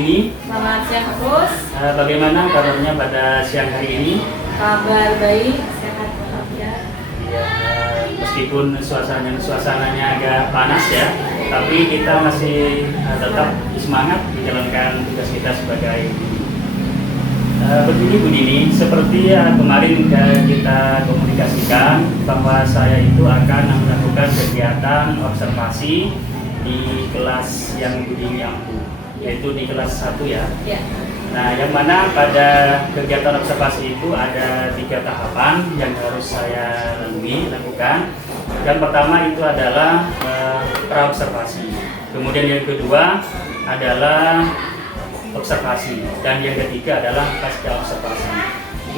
Dini. Selamat siang, Gus. Bagaimana kabarnya pada siang hari ini? Kabar baik, sehat walafiat. Ya, meskipun suasananya agak panas ya, tapi kita masih tetap semangat menjalankan tugas kita sebagai begini Bu Dini, seperti kemarin kita komunikasikan bahwa saya itu akan melakukan kegiatan observasi di kelas yang Bu Dini ampu, yaitu di kelas 1 ya. Ya. Nah, yang mana pada kegiatan observasi itu ada 3 tahapan yang harus saya lakukan. Yang pertama itu adalah praobservasi. Kemudian yang kedua adalah observasi, dan yang ketiga adalah pasca observasi.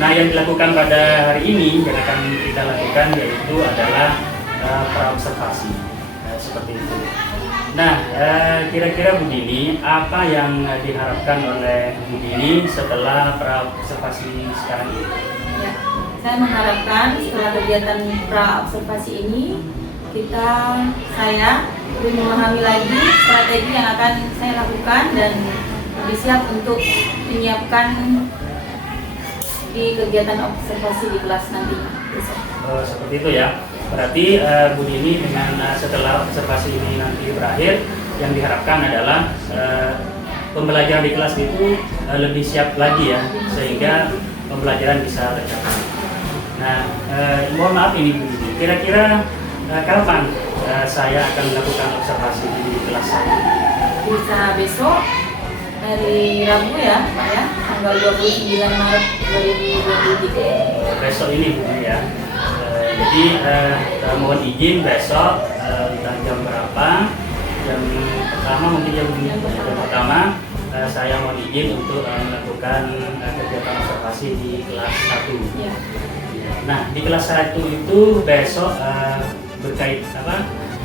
Nah, yang dilakukan pada hari ini yang akan kita lakukan yaitu adalah praobservasi, seperti itu. Nah, kira-kira Bu Dini, apa yang diharapkan oleh Bu Dini setelah praobservasi sekarang ini? Ya, saya mengharapkan setelah kegiatan praobservasi ini saya lebih memahami lagi strategi yang akan saya lakukan dan lebih siap untuk menyiapkan di kegiatan observasi di kelas nanti besok. Oh, seperti itu ya. Berarti Bu Dini dengan setelah observasi ini nanti berakhir, yang diharapkan adalah pembelajaran di kelas itu lebih siap lagi ya, sehingga pembelajaran bisa tercapai. Nah, mohon maaf ini Bu Dini, kira-kira kapan saya akan melakukan observasi di kelas 1? Bisa besok hari Rabu ya, Pak ya, tanggal 29 Maret 2023. Besok ini Bu Dini ya. Jadi mohon izin besok entah jam berapa. Jam pertama mungkin jam pertama saya mohon izin untuk melakukan kegiatan observasi di kelas 1. Ya. Nah, di kelas 1 itu besok berkait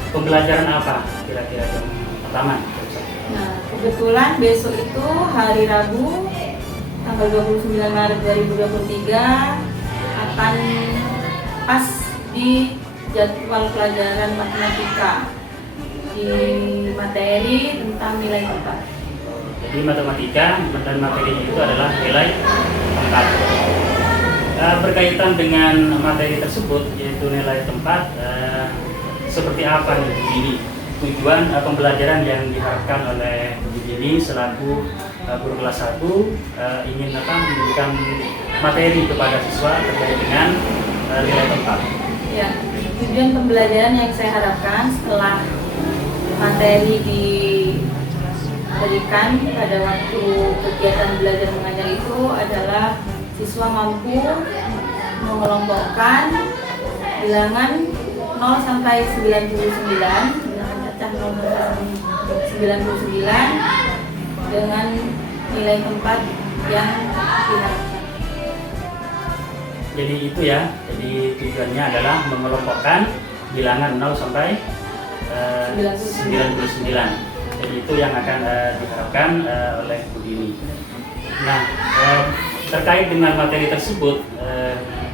pembelajaran apa kira-kira jam pertama? Nah, kebetulan besok itu hari Rabu tanggal 29 Maret 2023 akan pas di jadwal pelajaran matematika di materi tentang nilai tempat. Jadi matematika dan materinya itu adalah nilai tempat. Berkaitan dengan materi tersebut yaitu nilai tempat, seperti apa nih Bu Dini tujuan pembelajaran yang diharapkan oleh Bu Dini selaku guru kelas 1 ingin memberikan materi kepada siswa terkait dengan nilai tempat. Ya, tujuan pembelajaran yang saya harapkan setelah materi diberikan pada waktu kegiatan belajar mengajar itu adalah siswa mampu mengelompokkan bilangan 0 sampai 99, bilangan cacah 0 sampai 99 dengan nilai tempat yang diharapkan. Jadi itu ya, jadi tujuannya adalah mengelompokkan bilangan 0 sampai 99. Jadi itu yang akan diharapkan oleh Bu Dini. Nah, terkait dengan materi tersebut,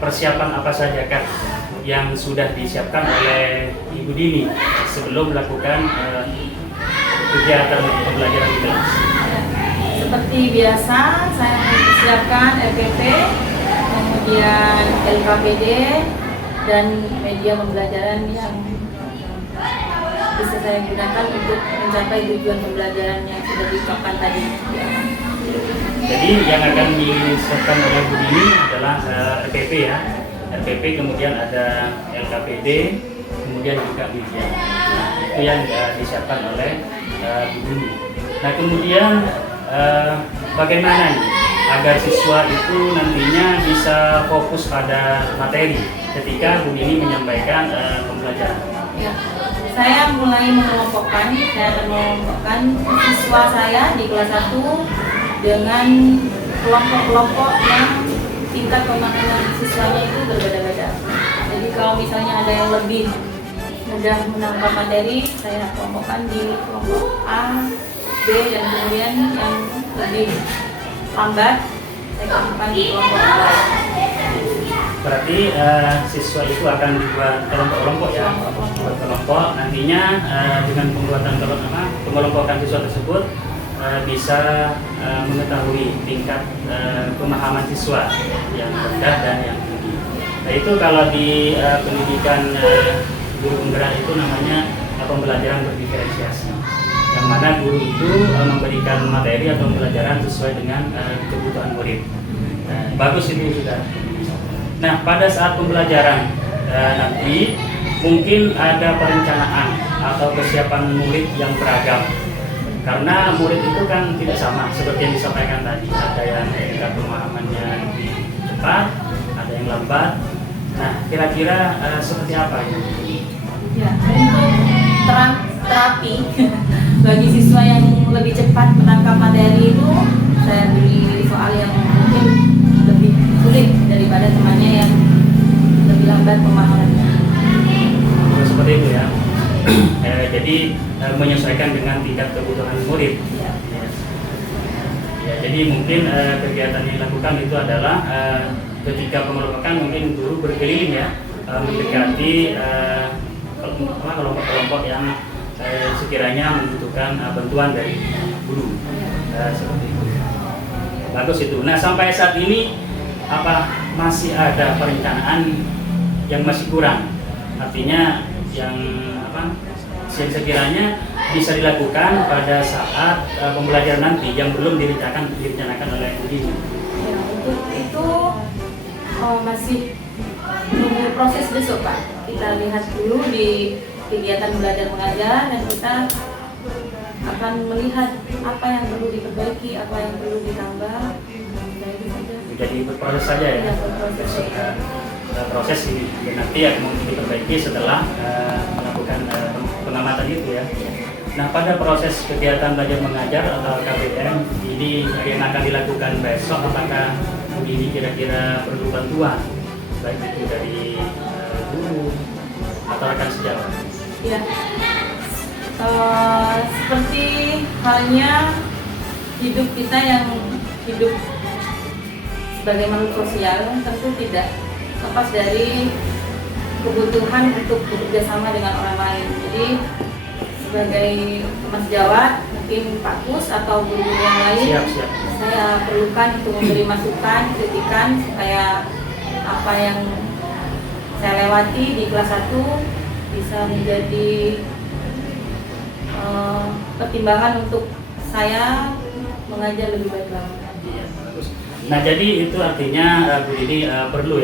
persiapan apa saja kan yang sudah disiapkan oleh Ibu Dini sebelum melakukan kegiatan pembelajaran di kelas? Seperti biasa, saya mempersiapkan LPP, kemudian LKPD, dan media pembelajaran yang bisa saya gunakan untuk mencapai tujuan pembelajaran yang sudah diucapkan tadi. Jadi yang akan disiapkan oleh Bu Dini adalah RPP ya, RPP, kemudian ada LKPD, kemudian juga media. Nah, itu yang disiapkan oleh Bu Dini. Nah, kemudian bagaimana nih agar siswa itu nantinya bisa fokus pada materi ketika Bu Dini menyampaikan pembelajaran? Ya, saya mulai mengelompokkan siswa saya di kelas 1 dengan kelompok-kelompok yang tingkat pemahaman siswanya itu berbeda-beda. Jadi kalau misalnya ada yang lebih mudah menangkap materi, saya kelompokkan di kelompok A, B, dan kemudian yang lebih lambat saya kelompokkan di kelompok A. Berarti siswa itu akan dibuat kelompok-kelompok ya, kelompok. Nantinya dengan pembuatan pengelompokan siswa tersebut bisa mengetahui tingkat pemahaman siswa yang rendah dan yang tinggi. Nah itu kalau di pendidikan guru penggerak itu namanya pembelajaran berdiferensiasi, yang mana guru itu memberikan materi atau pembelajaran sesuai dengan kebutuhan murid. Bagus itu sudah. Nah pada saat pembelajaran nanti mungkin ada perencanaan atau kesiapan murid yang beragam, karena murid itu kan tidak sama seperti yang disampaikan tadi. Ada yang tingkat pemahamannya lebih cepat, ada yang lambat. Nah kira-kira seperti apa ini? Ya, untuk terapi bagi siswa yang lebih cepat menangkap materi itu saya beri soal yang mungkin lebih sulit daripada temannya yang lebih lambat pemahamannya. Seperti itu ya. Jadi menyesuaikan dengan tingkat kebutuhan murid. Ya, jadi mungkin kegiatan yang dilakukan itu adalah ketika pengelompokan mungkin guru berkeliling ya, mendekati kelompok-kelompok yang sekiranya membutuhkan bantuan dari guru, seperti itu. Bagus itu. Nah sampai saat ini masih ada perencanaan yang masih kurang, artinya yang sekiranya bisa dilakukan pada saat pembelajaran nanti yang belum direncanakan oleh guru. Ya, untuk itu masih menunggu proses besok Pak. Kita lihat dulu di kegiatan belajar mengajar dan kita akan melihat apa yang perlu diperbaiki, apa yang perlu ditambah. Jadi berproses saja ya. Ya, berproses. Proses ini nanti akan diperbaiki setelah melakukan pengamatan itu ya. Nah pada proses kegiatan belajar mengajar atau KBM ini yang akan dilakukan besok, apakah ini kira-kira perlu bantuan baik itu dari guru atau rekan sejawat? Ya, seperti halnya hidup kita yang hidup sebagai makhluk sosial tentu tidak lepas dari kebutuhan untuk bekerja sama dengan orang lain. Jadi sebagai teman sejawat, mungkin Pak Kus atau guru yang lain, Siap. saya perlukan untuk memberi masukan, kritikan supaya apa yang saya lewati di kelas 1 bisa menjadi pertimbangan untuk saya mengajar lebih baik lagi. Iya, bagus. Nah jadi itu artinya Bu Didi perlu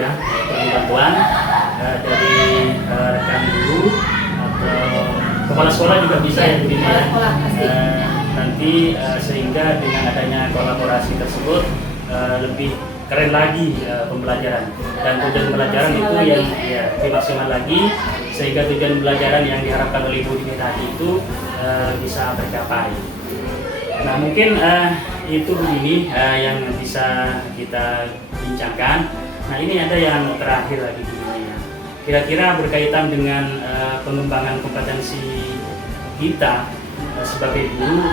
bantuan dari rekan guru atau kepala sekolah juga bisa ya Bu Didi ya. Sekolah pasti. Nanti sehingga dengan adanya kolaborasi tersebut lebih keren lagi pembelajaran, dan tujuan pembelajaran itu yang lebih maksimal lagi, sehingga tujuan pembelajaran yang diharapkan oleh Bu Didi tadi itu bisa tercapai. Nah mungkin itu begini yang bisa kita bincangkan. Nah ini ada yang terakhir lagi begini ya. Kira-kira berkaitan dengan pengembangan kompetensi kita sebagai guru,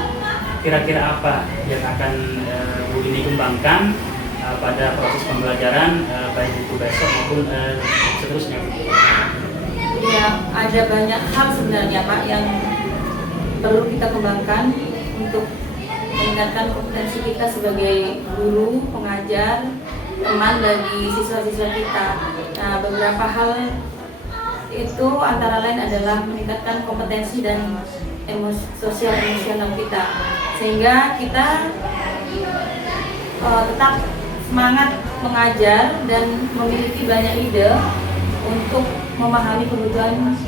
kira-kira apa yang akan Bu Dini kembangkan pada proses pembelajaran baik itu besok maupun seterusnya? Ya, ada banyak hal sebenarnya Pak yang perlu kita kembangkan untuk meningkatkan kompetensi kita sebagai guru, pengajar, teman bagi siswa-siswa kita. Nah, beberapa hal itu antara lain adalah meningkatkan kompetensi dan sosial emosional kita, sehingga kita tetap semangat mengajar dan memiliki banyak ide untuk memahami kebutuhan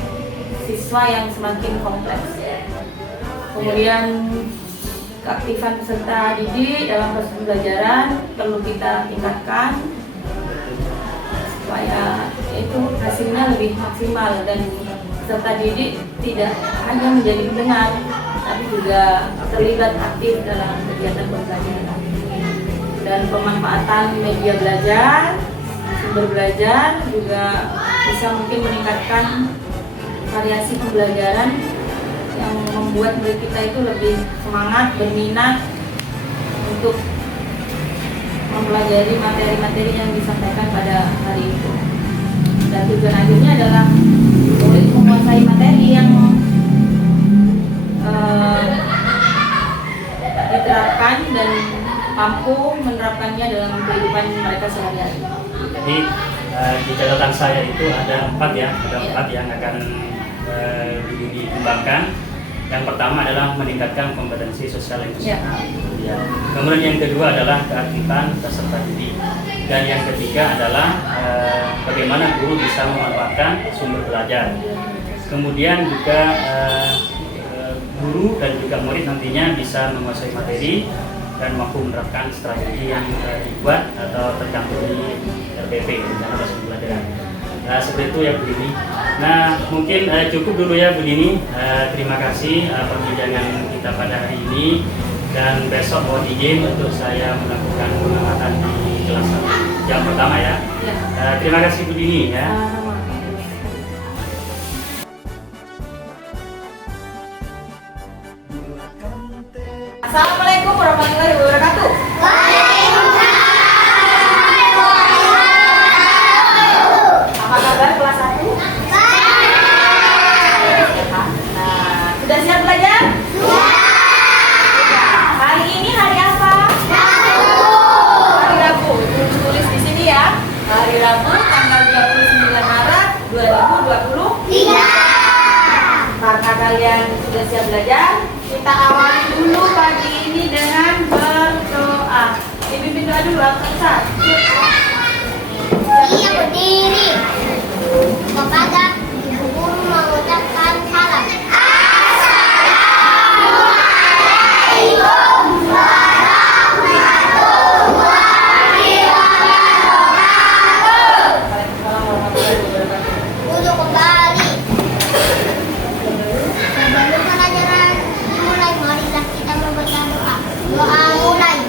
siswa yang semakin kompleks. Kemudian keaktifan peserta didik dalam proses pembelajaran perlu kita tingkatkan supaya itu hasilnya lebih maksimal, dan peserta didik tidak hanya menjadi pendengar tapi juga terlibat aktif dalam kegiatan pembelajaran. Dan pemanfaatan media belajar, sumber belajar juga bisa mungkin meningkatkan variasi pembelajaran yang membuat murid kita itu lebih semangat, berminat untuk mempelajari materi-materi yang disampaikan pada hari itu. Dan tujuan akhirnya adalah murid menguasai materi yang diterapkan dan mampu menerapkannya dalam kehidupan mereka sehari-hari. Jadi di catatan saya itu ada 4 ya, yang akan dikembangkan. Yang pertama adalah meningkatkan kompetensi sosial emosional. Ya. Kemudian yang kedua adalah keaktifan peserta didik. Dan yang ketiga adalah bagaimana guru bisa memanfaatkan sumber belajar. Kemudian juga guru dan juga murid nantinya bisa menguasai materi dan mampu menerapkan strategi yang dibuat atau tercantum di RPP, rencana proses pembelajaran. Nah, seperti itu ya Bu Dini. Nah, mungkin cukup dulu ya Bu Dini. Terima kasih perbincangan kita pada hari ini, dan besok mohon izin untuk saya melakukan pengamatan di kelas jam pertama ya. Terima kasih Bu Dini ya. Assalamualaikum warahmatullahi wabarakatuh. Apa kabar kelas 1? Nah, sudah siap belajar? Hari ini hari apa? Hari Rabu. Tulis di sini ya. Hari Rabu tanggal 29 Maret 2023. Karena kalian sudah siap belajar, kita awali dulu pagi ini dengan berdoa. Dipimpin doa dulu, Al-Fatihah. Ia berdiri kepada ibu guru mengucapkan salam. Assalamualaikum warahmatullahi wabarakatuh. Duduk kembali. Sebelum pelajaran dimulai, marilah kita membaca doa. Doa mulai.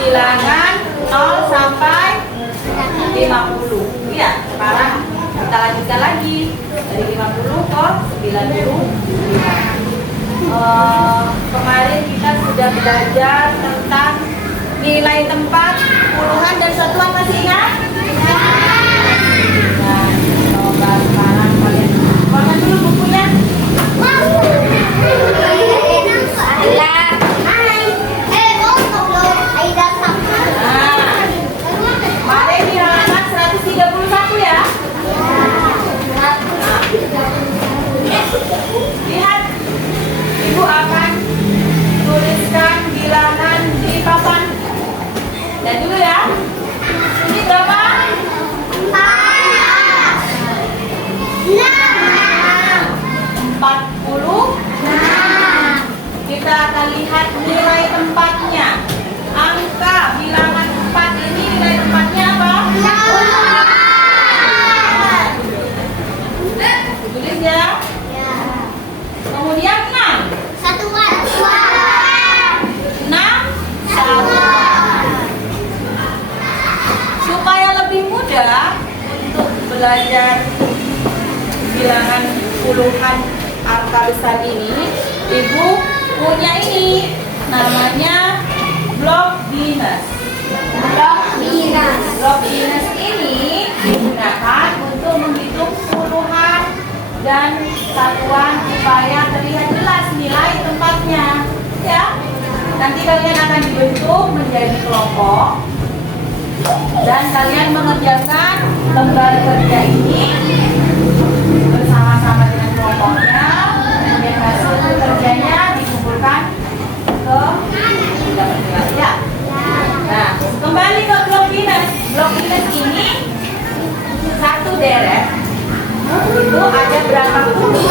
Bilangan 0 sampai 50. Ya, sekarang kita lanjutkan lagi dari 50 ke 95. Kemarin kita sudah belajar tentang nilai tempat, puluhan dan satuan, masih ingat? Nah, coba sekarang kalian buka dulu bukunya. Lihat, Ibu akan tuliskan bilangan di papan. Dan dulu ya. Ini berapa? 40. Kita akan lihat nilai tempatnya. Angka bilangan 4 ini nilai tempatnya apa? Tulis ya. Kemudian 6. Satuan. 6 satuan. Supaya lebih mudah untuk belajar bilangan puluhan angka besar ini, Ibu punya ini, namanya blok binus. Blok binus ini digunakan untuk menghitung puluhan dan satuan supaya terlihat jelas nilai tempatnya. Ya, nanti kalian akan dibentuk menjadi kelompok dan kalian mengerjakan lembar kerja ini bersama-sama dengan kelompoknya. Kemudian hasil kerjanya dikumpulkan ke ya. Nah, kembali ke blok binus. Blok binus ini satu deret itu ada berapa puluh?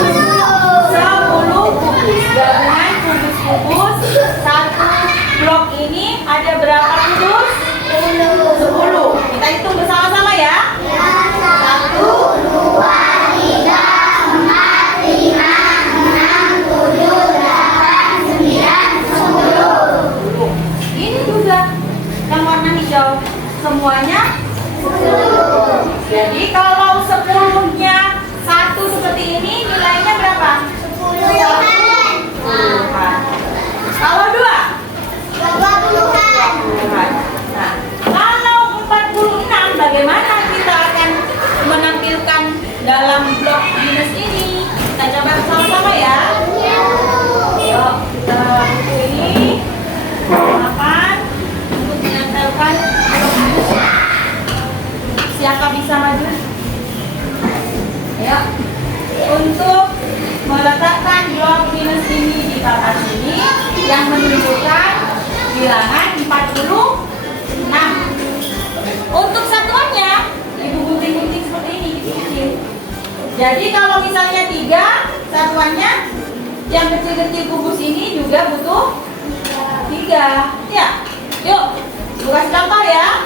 10 Siapa bisa maju? Ayo. Untuk meletakkan blok minus ini di papan ini yang menunjukkan bilangan 46. Untuk satuannya, ibu gunting-gunting seperti ini, kecil-kecil. Jadi kalau misalnya 3, satuannya yang kecil-kecil kubus ini juga butuh 3. Ya, yuk, buka contoh ya.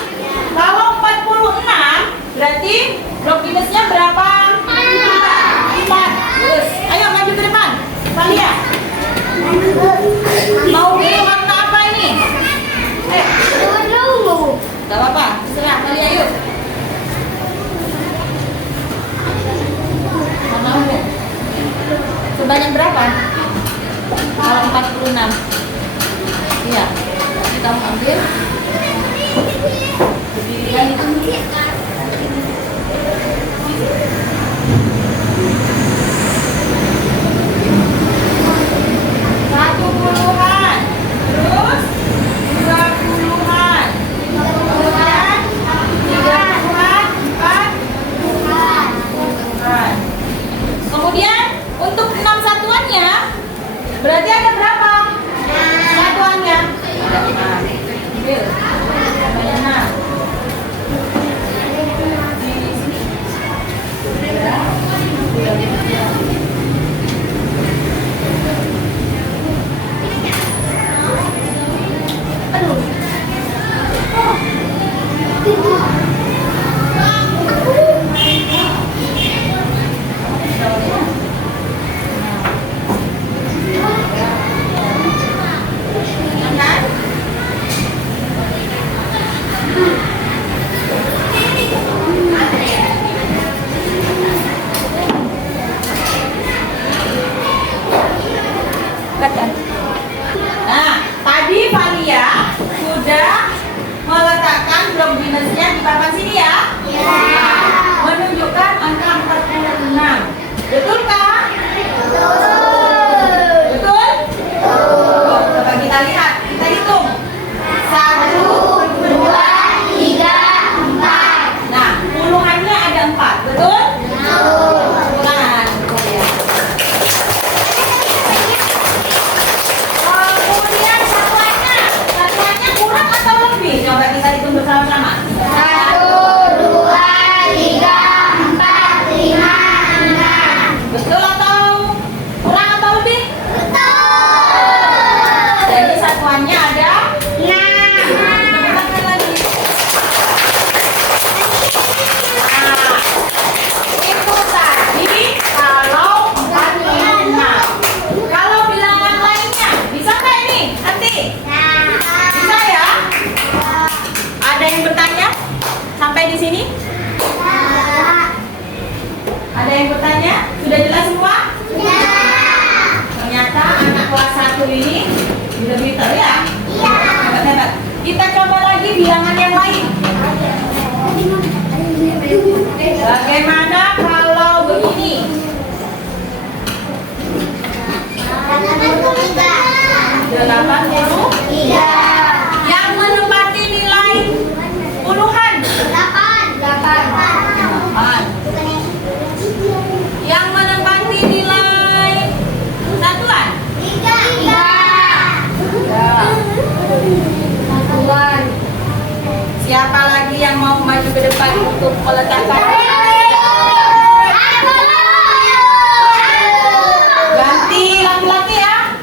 Kalau 46, berarti blok minusnya berapa? 4. Terus, ayo maju ke depan. Talia. Mau pilih warna apa ini? Gak apa-apa, terserah Talia yuk. Warna ungu. Sebanyak berapa? Kalau 46. Iya. Jadi kamu ambil. Berdirikan itu. Satu puluhan, terus 2 puluhan, kemudian 3 puluhan, 4 puluhan. Kemudian untuk 6 satuannya, berarti ada berapa? Satuannya. Ambil. Banyak 6. Di sini. Ya. Aduh. Nah, tadi Valia sudah meletakkan blok minusnya di papan sini ya? Iya. Menunjukkan angka 46. Betulkah? Betul? Oh, coba kita lihat, kita hitung. 1, 2, 3, 4. Nah, puluhannya ada 4, betul? Nah, kemudian satuannya kurang atau lebih? Coba kita hitung bersama-sama. 1, 2, 3, 4, 5, 6. Betul atau kurang atau lebih? Betul. Jadi satuannya ada 6. tambahkan lagi. Nah, itu tadi kalau 46. Kalau bilangan lainnya, bisa nggak ini? Nanti bisa ya? Ada yang bertanya sampai di sini? Ada yang bertanya? Sudah jelas semua? Ternyata anak kelas 1 ini udah pintar ya? Hebat-hebat. Kita coba lagi bilangan yang lain. Bagaimana kalau begini? 80 yang menempati nilai puluhan. 8. Yang menempati nilai satuan. 3. Siapa lagi yang mau maju ke depan untuk meletakkan? Ganti laki-laki ya.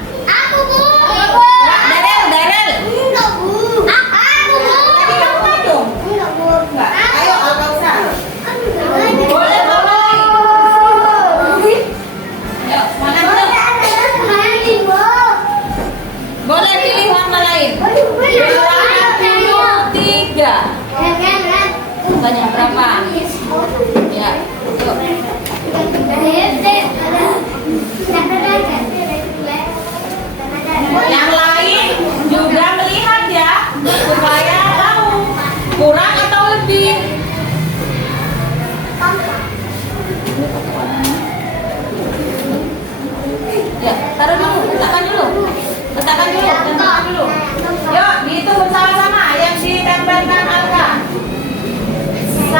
Darel. Tadi kamu maju? Enggak. Ayo, nggak usah. Boleh. Ayo, mana dulu? Boleh pilih warna lain. Warna biru 3. Banyak berapa? Ya, yuk. Yang lain juga melihat ya, supaya tahu kurang atau lebih. Ya, taruh dulu, letakkan dulu. Yuk, dihitung bersama-sama yang ditempelkan Alka. 1,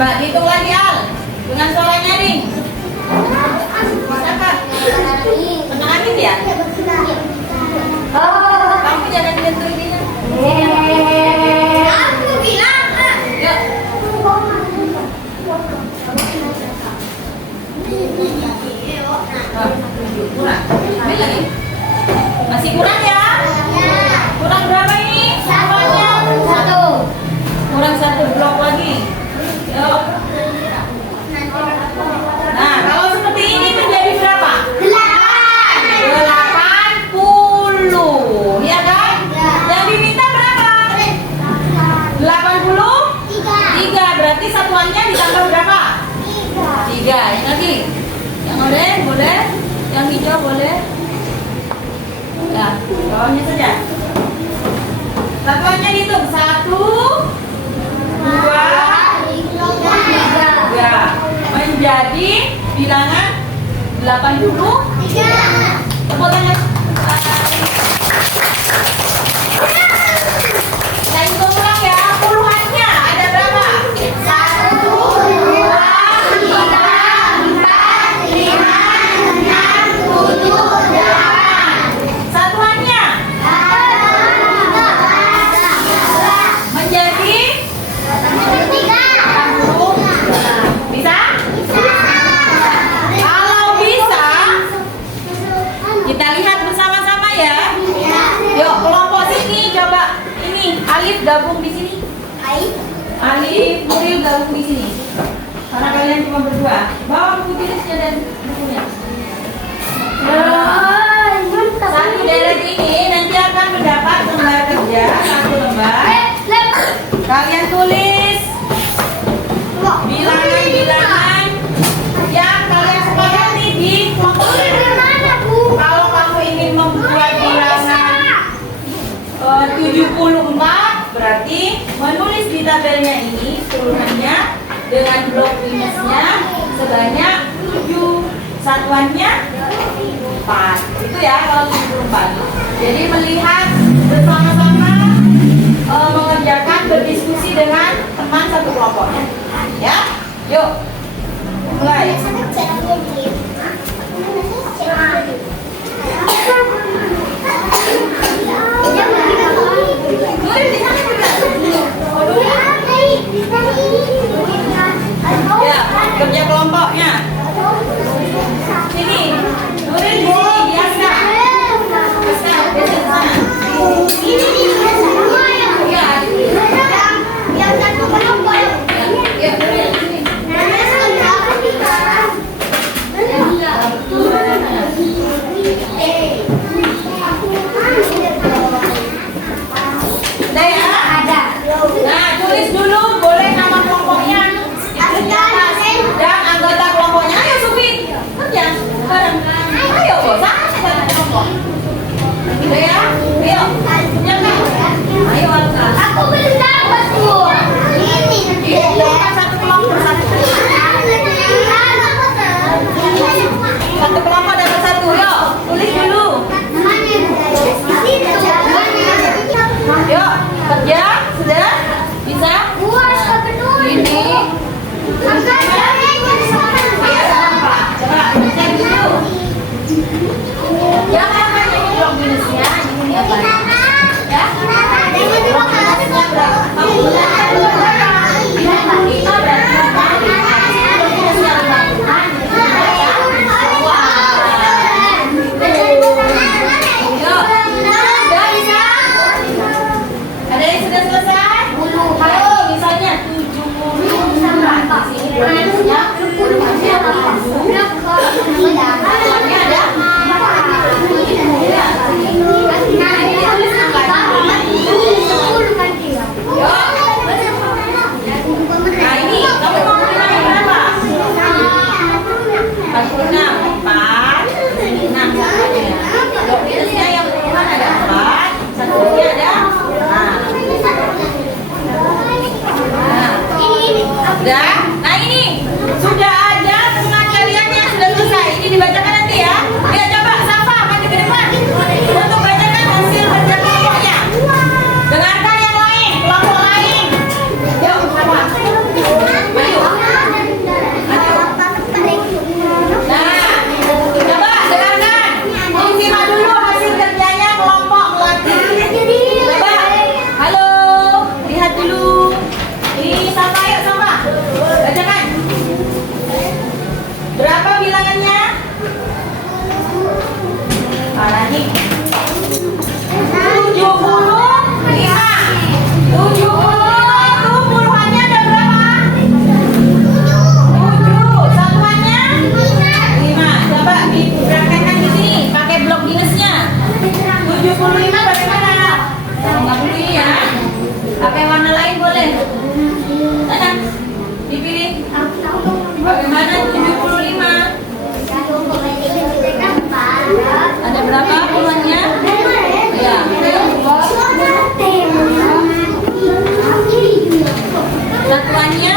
Coba hitung lagi Al. Dengan suara nyaring. Bisa Kak? Tenang angin ya? Kamu jangan nyentuh ini. Aku bilang. Yuk. Kurang. Ambil lagi. Masih kurang ya? Kurang berapa ini? Satuannya? Kurang 1 blok lagi. Yuk. Nah, kalau seperti ini menjadi berapa? 80. Ya kan? Yang diminta berapa? 80? 3. Berarti satuannya ditambah berapa? 3. Yang lagi? Yang oranye boleh? Yang hijau boleh? Nah, bawahnya saja. Satuannya dihitung 1, 2, 3. Menjadi bilangan 80. Tepuk tangan. Kita hitung ulang ya. Puluhannya ada berapa? 1, 2, 3, 4, 5, 6, 7, 8. Satuannya menjadi 80. Bisa? Kalau bisa, kita lihat bersama-sama ya. Yuk, kelompok sini coba. Ini Alif gabung di sini. Alif, Nuril gabung di sini. Karena kalian cuma berdua. Bawa buku tulisnya dan bukunya. Satu deret ini nanti akan mendapat lembar kerja 1 lembar. Kalian tulis bilangan-bilangan yang kalian sepakati di kelompok. Kalau kamu ingin membuat bilangan 74, berarti menulis di tabelnya ini turunan dengan blok minusnya sebanyak 7. Satuannya 4. Itu ya kalau 74. Jadi melihat bersama-sama mengerjakan berdiskusi dengan teman satu kelompoknya. Ya, yuk mulai. Nuril di sana juga. Ya, kerja kelompoknya. Sini, Nuril di sini, biasa. Biasa, di sana. Ya, Nuril di sini. Udah ya? Nah, tulis dulu boleh nama kelompoknya. Dan anggota kelompoknya. Ayo Sufi, kerja bareng. Ayo, sana satu kelompok. Udah ya? Ayo, kerjakan. Ayo, Alka. Aku belum dapat tuh. Ini. Bukan satu kelompok, satu kelompok dapat 1. Yuk, tulis dulu. Yuk, kerja. Sudah? Bisa? Ini. Iya, sama. Coba, cek dulu. Jangan hanya blok minusnya, ini apa? Ya? Blok minusnya berapa? Kamu gunakan berapa? Kita berarti blok minusnya 5. Yuk, sudah bisa? Ada yang sudah selesai? Ayo, misalnya 70 sama di sini minusnya 10 masih ada 10. Soalnya ada ini tulis angka. Yuk, Marani 75. 75 itu puluhannya ada berapa? 7. Satuannya 5. Coba dipraktekkan di sini pakai blok minusnya. 75 bagaimana? Nggak boleh ya. Pakai warna lain boleh. Sana dipilih. Bagaimana 75? Ada berapa puluhannya? Ya. Satuannya?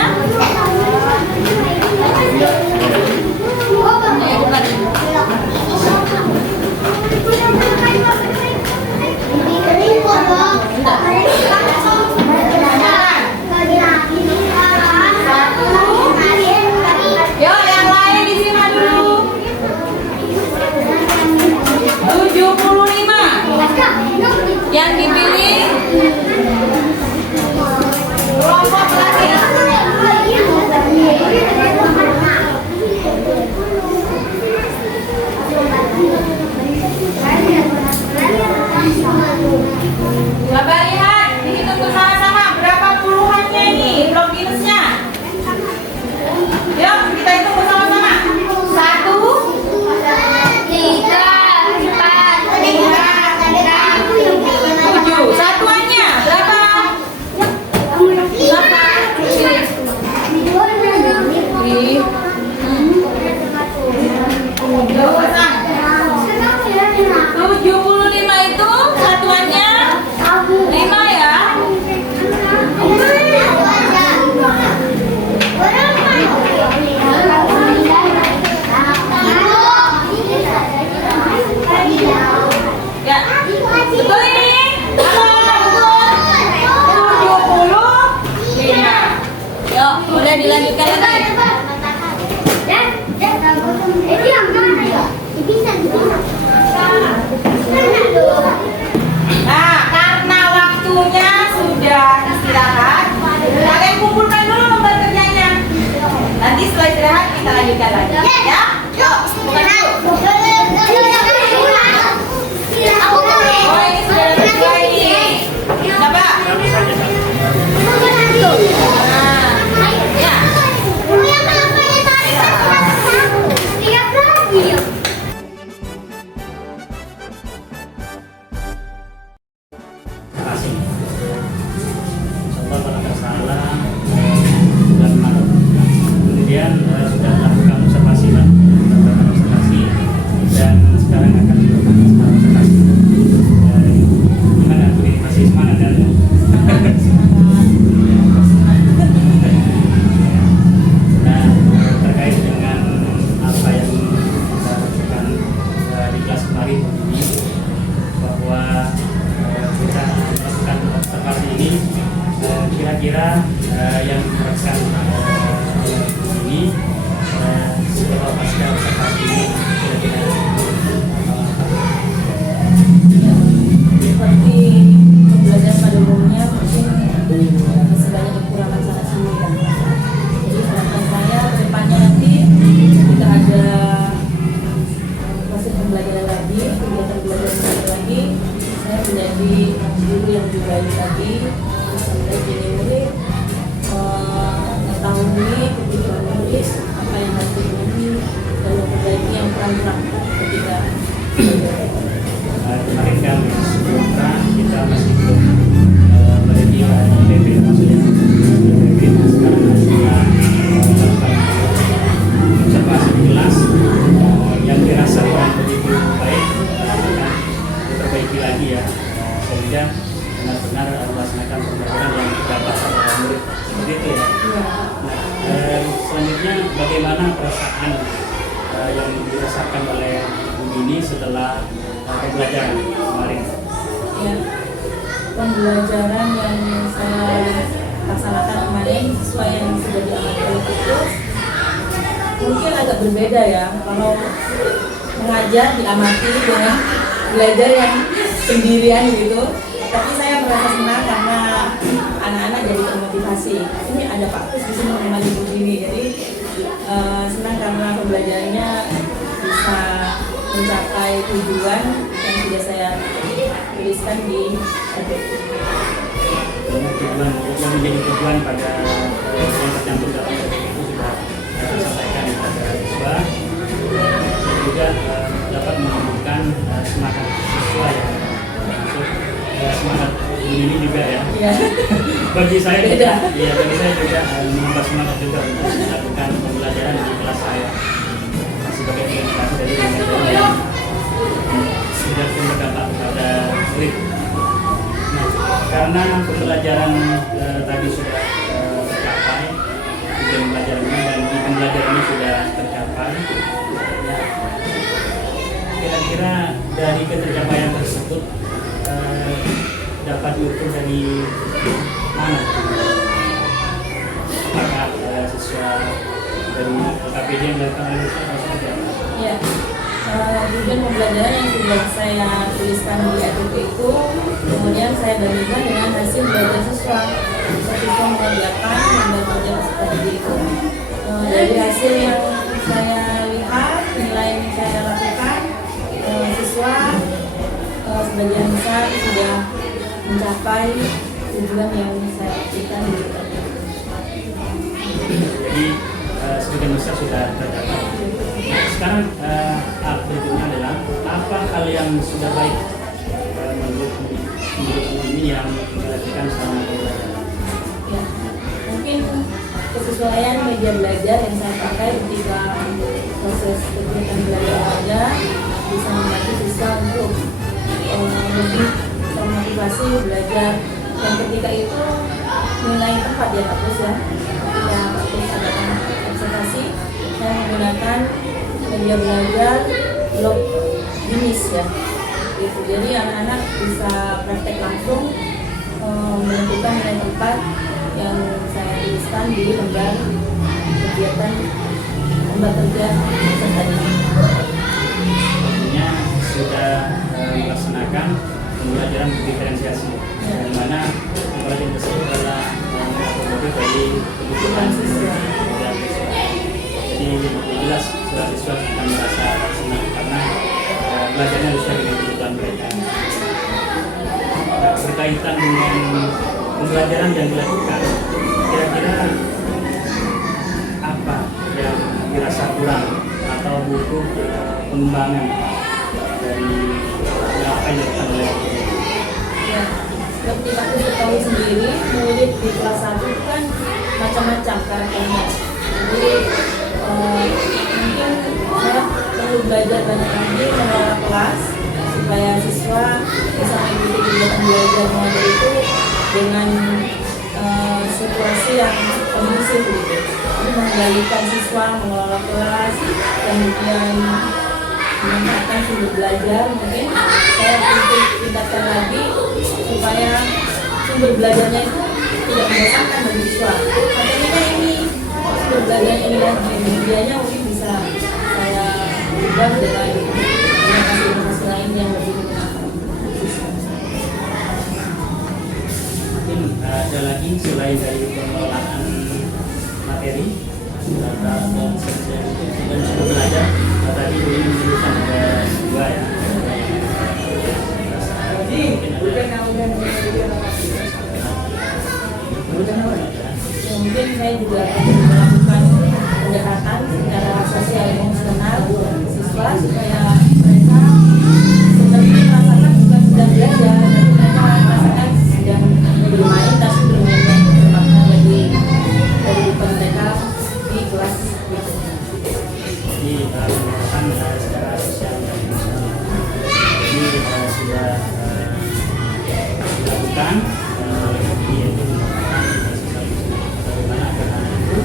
Ayo cepat. Yo, yang lain di sini dulu. 75. Yang dipilih kelompok lagi. Coba lihat, dihitung bersama-sama berapa puluhannya ini blok minusnya. Yuk, kita hitung bersama-sama. 1, 7. Satuannya berapa? 75 itu satuannya 5 ya. Ya, betul ini? Halo, betul. 75. Yuk, udah dilanjutkan lagi. Nah, karena waktunya sudah istirahat, kalian kumpulkan dulu lembar kerjanya. Nanti setelah istirahat kita lanjutkan lagi, ya? Yuk, kumpulkan dulu. Oh, ini sudah ada dua ini. Coba. Nah, ya. Kasih. Coba kalau nggak salah bulan Maret. Kemudian sudah melakukan observasi, Pak. Melakukan observasi dan sekarang akan dilakukan observasi. Gimana tuh? Masih semangat kan? Nah, terkait dengan apa yang kita lakukan di kelas kemarin ini, bahwa kita melakukan observasi ini, kira-kira yang diterapkan ini setelah pasca observasi ini kira-kira Seperti pembelajaran pada umumnya mungkin masih banyak kekurangan sana sini kan. Jadi harapan saya ke depannya nanti ketika ada proses pembelajaran lagi, kegiatan belajar lagi, saya menjadi guru yang lebih baik lagi sampai jadi murid mengetahui kebutuhan murid apa yang harus dipenuhi dan memperbaiki yang kurang ketika kemarin kan sebelum perang kita masih belum mereview PP, maksudnya PP. Sekarang kita melakukan observasi di kelas yang dirasa kurang begitu baik akan diperbaiki lagi ya, sehingga benar-benar melaksanakan pembelajaran yang dapat murid seperti itu ya. Nah, selanjutnya bagaimana perasaan yang dirasakan oleh Bu Dini setelah pembelajaran kemarin? Ya, pembelajaran yang saya laksanakan kemarin sesuai yang sudah diamati oleh Tikus mungkin agak berbeda ya. Kalau mengajar diamati dengan belajar yang sendirian gitu, tapi saya merasa senang karena anak-anak jadi termotivasi. Ini ada Pak Kus di sini menemani Bu Dini, jadi senang karena pembelajarannya bisa mencapai tujuan yang sudah saya tuliskan di RPP. Tujuan yang menjadi tujuan pada yang tercantum dalam RPP itu sudah saya sampaikan kepada siswa, dan juga dapat menumbuhkan semangat siswa ya, termasuk semangat ini juga ya. Ya. Bagi saya Beda. bagi saya juga menambah semangat juga untuk melakukan pembelajaran di kelas saya sebagai implementasi dari pembelajaran yang tidak berdampak kepada murid. Nah, karena pembelajaran tadi sudah tercapai, tujuan pembelajarannya dan pembelajarannya sudah tercapai, ya, kira-kira dari ketercapaian tersebut dapat diukur dari mana? Apakah siswa dari LKPD yang melakukan analisis atau seperti apa? Ya, tujuan pembelajaran yang sudah saya tuliskan di RPP itu kemudian saya bandingkan dengan hasil belajar siswa. Siswa mengerjakan membuat kerja seperti itu. Dari hasil yang saya lihat, nilai yang saya lakukan, siswa sebagian besar sudah mencapai tujuan yang saya berikan di RPP. Jadi sebagian besar sudah tercapai. Nah, sekarang berikutnya adalah apa hal yang sudah baik menurut ini yang dilakukan selama pembelajaran? Ya, mungkin kesesuaian media belajar yang saya pakai ketika proses kegiatan belajar bisa membantu siswa untuk lebih termotivasi belajar, dan ketika itu nilai tepat ya Pak Pus ya, ketika Pak Pus adakan observasi saya menggunakan media belajar blog jenis ya gitu. Jadi anak-anak bisa praktek langsung menentukan nilai tempat yang saya tuliskan di lembar kegiatan lembar kerja peserta didik. Artinya sudah melaksanakan pembelajaran diferensiasi, di mana pembelajaran tersebut adalah mengakomodir dari kebutuhan siswa. Jadi jelas sudah siswa akan merasa senang karena belajarnya sesuai dengan kebutuhan mereka. Nah, berkaitan dengan pembelajaran yang dilakukan, kira-kira apa yang dirasa kurang atau butuh pengembangan dari apa yang dilakukan oleh Ya, seperti Pak Pus ketahui sendiri, murid di kelas 1 itu kan macam-macam karakternya. Jadi mungkin saya perlu belajar banyak lagi mengelola kelas supaya siswa bisa mengikuti kegiatan belajar mengajar itu dengan situasi yang kondusif gitu. Jadi mengendalikan siswa, mengelola kelas, kemudian memanfaatkan sumber belajar. Mungkin saya perlu tingkatkan lagi supaya sumber belajarnya itu tidak membosankan bagi siswa. Katanya ini sumber belajarnya ini dan medianya mungkin bisa saya ubah dengan inovasi lain yang lebih menyenangkan siswa. mungkin ada lagi selain dari pengelolaan materi atau dan sumber belajar. Tadi ini menunjukkan ada dua ya. Mungkin saya juga akan melakukan pendekatan secara sosial emosional siswa supaya mereka seperti merasakan bukan sedang belajar, tapi mereka merasakan sedang bermain tapi bermain yang bermakna bagi kehidupan mereka di kelas gitu. Jadi pendekatan secara sosial dan emosional ini sudah dilakukan oleh kami, yaitu menggunakan bagaimana agar anak itu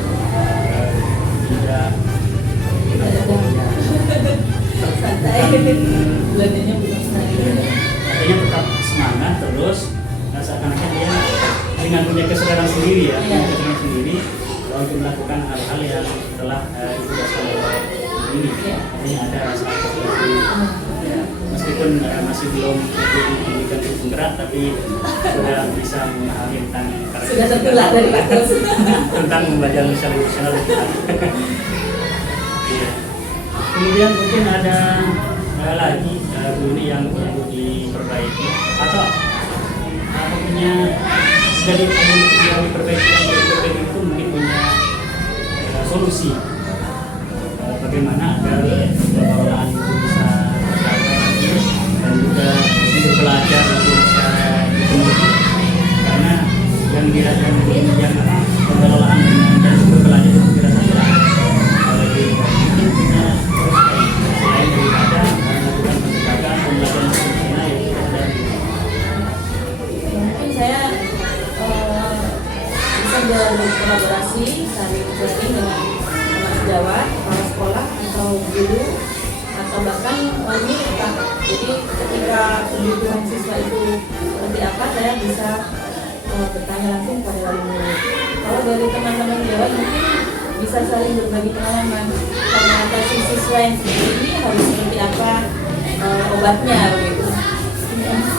tidak Santai, belajarnya bukan santai. artinya tetap semangat terus. Seakan-akan dia dengan punya kesadaran sendiri ya, punya kesadaran sendiri untuk melakukan hal-hal yang telah ditugaskan oleh ini. Artinya ada rasa motivasi ya, meskipun masih belum pendidikan itu penggerak, tapi sudah bisa memahami tentang Sudah tertular dari Pak Pus. tentang belajar sosial emosional. Iya. Kemudian mungkin ada lagi Bu ini yang perlu diperbaiki atau punya dari yang diperbaiki itu mungkin punya solusi bagaimana agar pengelolaan itu bisa tercapai dan juga untuk belajar untuk bisa dipenuhi, karena yang dirasakan yang pengelolaan dan sumber belajar itu dirasa kurang. Mungkin punya selain daripada melakukan pendekatan pembelajaran sederhana yaitu ada Mungkin saya bisa berkolaborasi saling sharing dengan teman sejawat, kepala sekolah atau guru atau bahkan wali murid. Jadi ketika kebutuhan siswa itu seperti apa, saya bisa bertanya langsung pada wali murid. Kalau dari teman-teman sejawat mungkin bisa saling berbagi pengalaman mengatasi siswa yang seperti ini harus seperti apa obatnya begitu.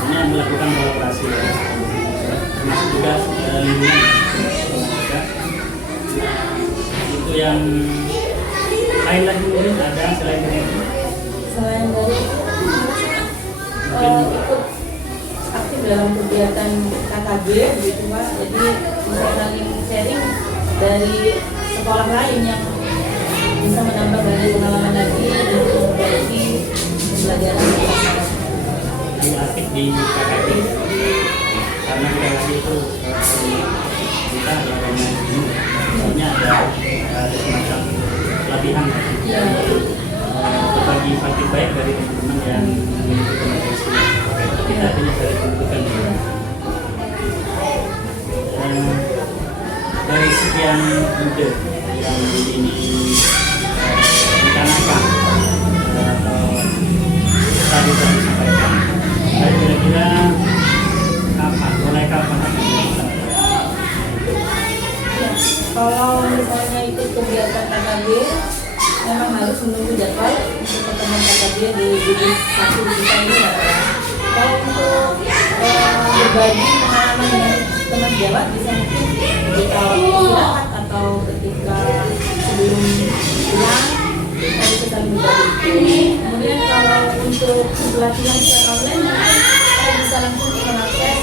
hanya melakukan kolaborasi termasuk juga lingkungan juga. Itu yang lain lagi mungkin ada selain dari itu. Selain dari ikut aktif dalam kegiatan KKB gitu Pak, jadi bisa saling sharing dari sekolah lain yang bisa menambah banyak pengalaman lagi dan memperbaiki pembelajaran masyarakat. Yang aktif di KKB karena kita lagi itu kita hanya ini ada semacam pelatihan Ya, berbagi praktik baik dari teman-teman yang memiliki kompetensi kita punya dari pembentukan dari sekian ide yang ini rencanakan atau tadi saya sampaikan, saya kira-kira mulai kapan akan dilakukan? ya. Kalau misalnya ikut kegiatan KKB memang harus menunggu jadwal untuk pertemuan KKB di divisi 1 kita ini ya Pak. Kalau untuk berbagi pengalaman dengan teman sejawat bisa mungkin ketika istirahat atau ketika sebelum pulang kita bisa saling berbagi. Kemudian kalau untuk pelatihan secara online mungkin kita bisa langsung mengakses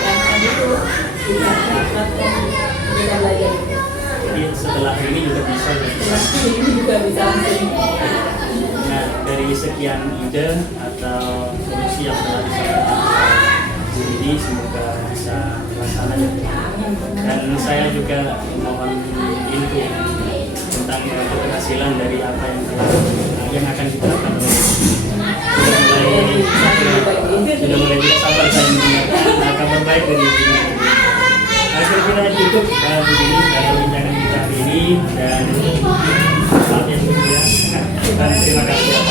yang tadi itu di platform kita belajar itu. Jadi setelah ini juga bisa ya. Setelah ini juga bisa langsung. Nah, dari sekian ide atau solusi yang telah disampaikan Bu ini semoga bisa terlaksana ya. Dan saya juga mohon info tentang keberhasilan dari apa yang akan kita lakukan. Sudah mulai tidak sabar saya mendengarkan kabar baik dari ini. Kira-kira cukup begini perbincangan kita hari ini dan saat yang mulia dan terima kasih.